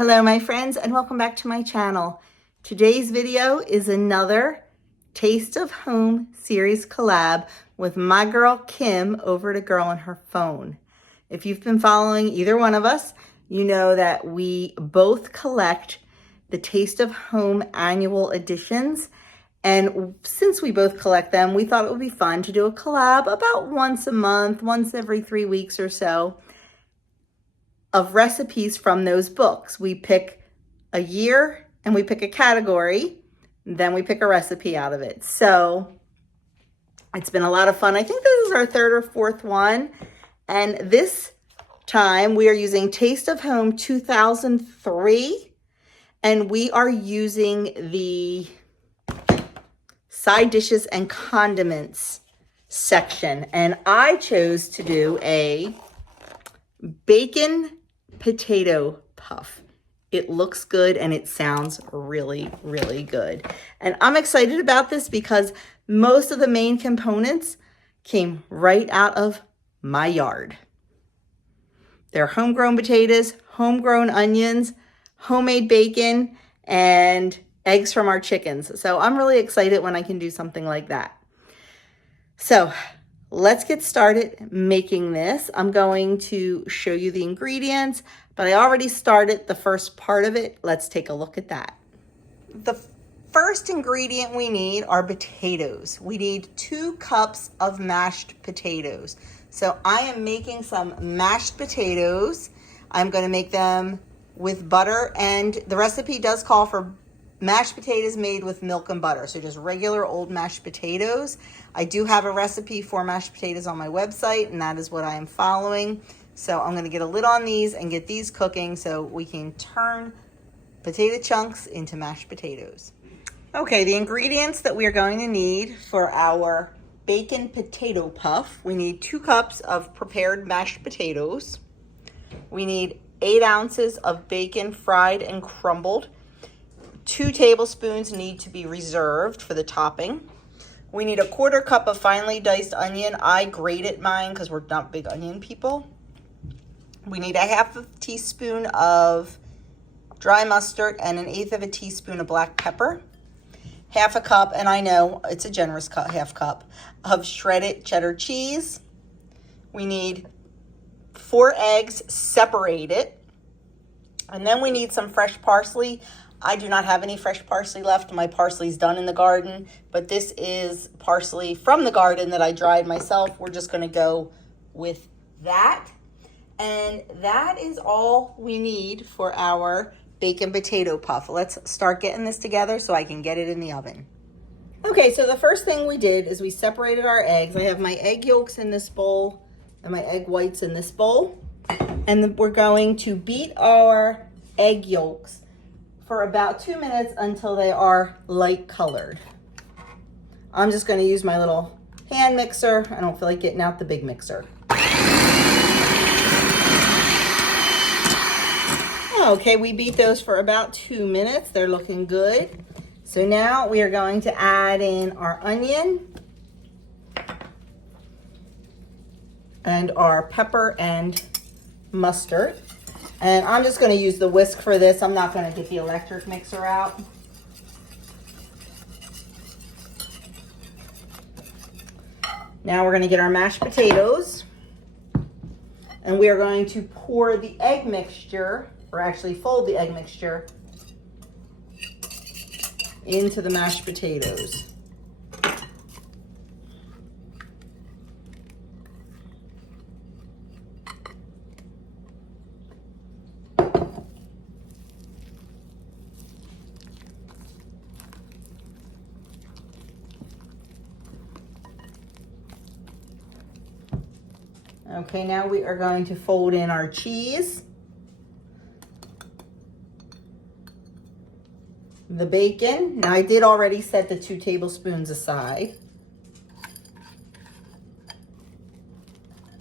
Hello my friends and welcome back to my channel. Today's video is another Taste of Home series collab with my girl Kim over to Girl on Her Phone. If you've been following either one of us, you know that we both collect the Taste of Home annual editions. And since we both collect them, we thought it would be fun to do a collab about once a month, once every 3 weeks or so, of recipes from those books. We pick a year and we pick a category, then we pick a recipe out of it. So it's been a lot of fun. I think this is our third or fourth one. And this time we are using Taste of Home 2003. And we are using the side dishes and condiments section. And I chose to do a bacon potato puff. It looks good and it sounds really, really good. And I'm excited about this because most of the main components came right out of my yard. They're homegrown potatoes, homegrown onions, homemade bacon, and eggs from our chickens. So I'm really excited when I can do something like that. So let's get started making this. I'm going to show you the ingredients, but I already started the first part of it. Let's take a look at that. The first ingredient we need are potatoes. We need 2 cups of mashed potatoes. So I am making some mashed potatoes. I'm going to make them with butter, and the recipe does call for mashed potatoes made with milk and butter. So just regular old mashed potatoes. I do have a recipe for mashed potatoes on my website, and that is what I am following. So I'm going to get a lid on these and get these cooking so we can turn potato chunks into mashed potatoes. Okay, the ingredients that we are going to need for our bacon potato puff. We need 2 cups of prepared mashed potatoes. We need 8 ounces of bacon fried and crumbled. 2 tablespoons need to be reserved for the topping. We need a 1/4 cup of finely diced onion. I grated mine because we're not big onion people. We need a 1/2 teaspoon of dry mustard and 1/8 teaspoon of black pepper. 1/2 cup, and I know it's a generous cup, 1/2 cup, of shredded cheddar cheese. We need 4 eggs separated. And then we need some fresh parsley. I do not have any fresh parsley left. My parsley's done in the garden, but this is parsley from the garden that I dried myself. We're just gonna go with that. And that is all we need for our bacon potato puff. Let's start getting this together so I can get it in the oven. Okay, so the first thing we did is we separated our eggs. I have my egg yolks in this bowl and my egg whites in this bowl. And then we're going to beat our egg yolks for about 2 minutes until they are light colored. I'm just going to use my little hand mixer. I don't feel like getting out the big mixer. Okay, we beat those for about 2 minutes. They're looking good. So now we are going to add in our onion and our pepper and mustard. And I'm just going to use the whisk for this. I'm not going to get the electric mixer out. Now we're going to get our mashed potatoes. And we are going to pour the egg mixture, or actually fold the egg mixture, into the mashed potatoes. Okay, now we are going to fold in our cheese, the bacon. Now I did already set the 2 tablespoons aside,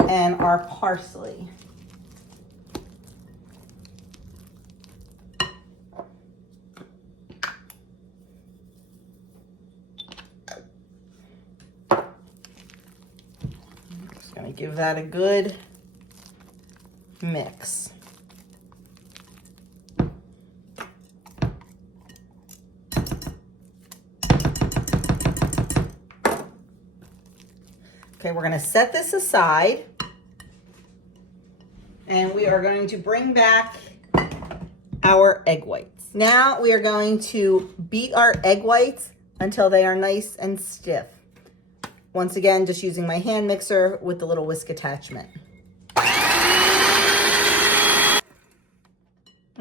and our parsley. Gonna give that a good mix. Okay, we're gonna set this aside and we are going to bring back our egg whites. Now we are going to beat our egg whites until they are nice and stiff. Once again, just using my hand mixer with the little whisk attachment.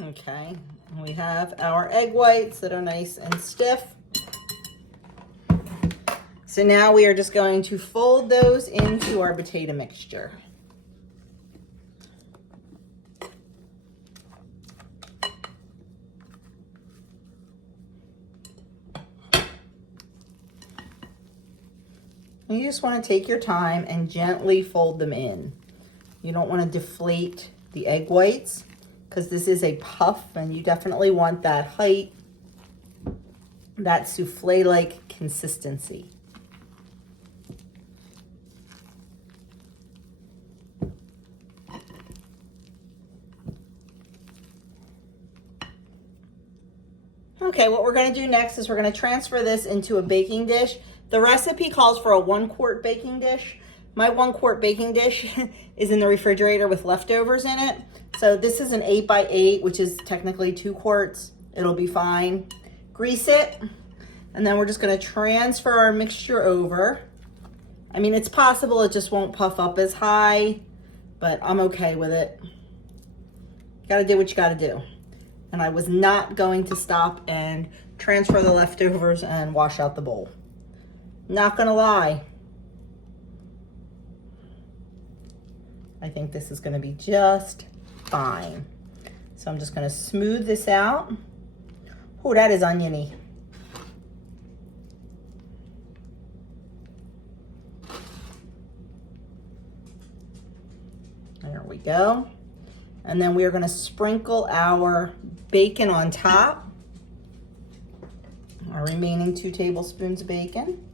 Okay, we have our egg whites that are nice and stiff. So now we are just going to fold those into our potato mixture. You just want to take your time and gently fold them in. You don't want to deflate the egg whites because this is a puff and you definitely want that height, that souffle-like consistency. Okay, what we're going to do next is we're going to transfer this into a baking dish. The recipe calls for a 1 quart baking dish. My 1 quart baking dish is in the refrigerator with leftovers in it. So this is an 8 by 8, which is technically 2 quarts. It'll be fine. Grease it. And then we're just going to transfer our mixture over. I mean, it's possible it just won't puff up as high, but I'm okay with it. You gotta do what you gotta do. And I was not going to stop and transfer the leftovers and wash out the bowl. Not gonna lie. I think this is gonna be just fine. So I'm just gonna smooth this out. Oh, that is oniony. There we go. And then we are gonna sprinkle our bacon on top. Our remaining 2 tablespoons of bacon.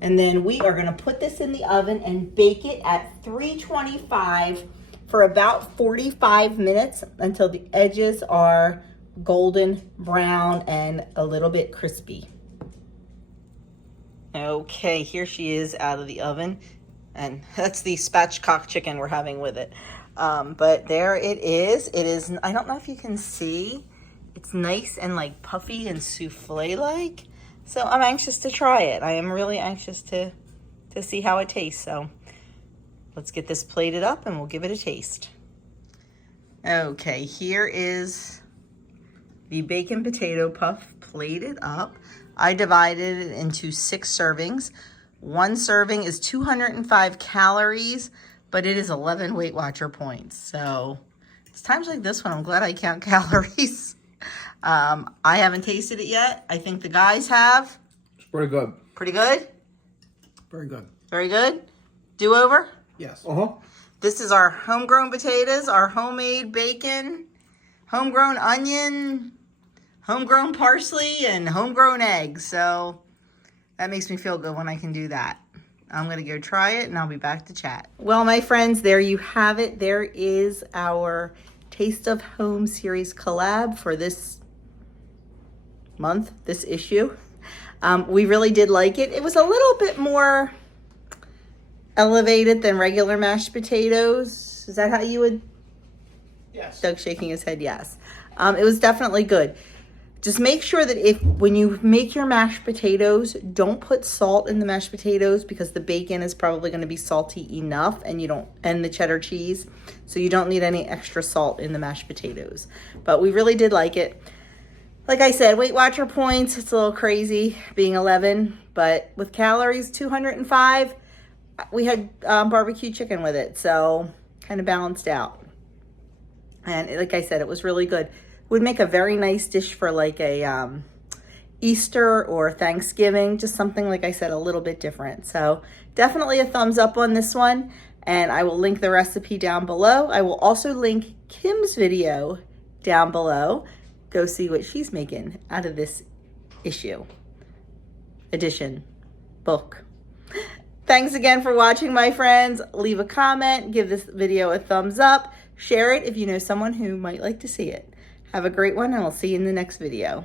And then we are going to put this in the oven and bake it at 325 for about 45 minutes until the edges are golden brown and a little bit crispy. Okay, here she is out of the oven. And that's the spatchcock chicken we're having with it. But there it is. It is, I don't know if you can see, it's nice and like puffy and souffle-like. So I'm anxious to try it. I am really anxious to see how it tastes. So let's get this plated up and we'll give it a taste. Okay, here is the bacon potato puff plated up. I divided it into 6 servings. 1 serving is 205 calories, but it is 11 Weight Watcher points. So it's times like this one, I'm glad I count calories. I haven't tasted it yet. I think the guys have. It's pretty good. Pretty good? Very good. Very good? Do-over? Yes. This is our homegrown potatoes, our homemade bacon, homegrown onion, homegrown parsley, and homegrown eggs. So that makes me feel good when I can do that. I'm going to go try it and I'll be back to chat. Well, my friends, there you have it. There is our Taste of Home series collab for this month, this issue. We really did like it. It was a little bit more elevated than regular mashed potatoes. Is that how you would? Yes. Doug's shaking his head yes. It was definitely good. Just make sure that when you make your mashed potatoes, don't put salt in the mashed potatoes because the bacon is probably going to be salty enough and the cheddar cheese. So you don't need any extra salt in the mashed potatoes. But we really did like it. Like I said, Weight Watcher points, it's a little crazy being 11, but with calories 205, we had barbecue chicken with it. So kind of balanced out. And like I said, it was really good. Would make a very nice dish for like a Easter or Thanksgiving, just something, like I said, a little bit different. So definitely a thumbs up on this one, and I will link the recipe down below. I will also link Kim's video down below. Go see what she's making out of this edition, book. Thanks again for watching, my friends. Leave a comment, give this video a thumbs up. Share it if you know someone who might like to see it. Have a great one, and I'll see you in the next video.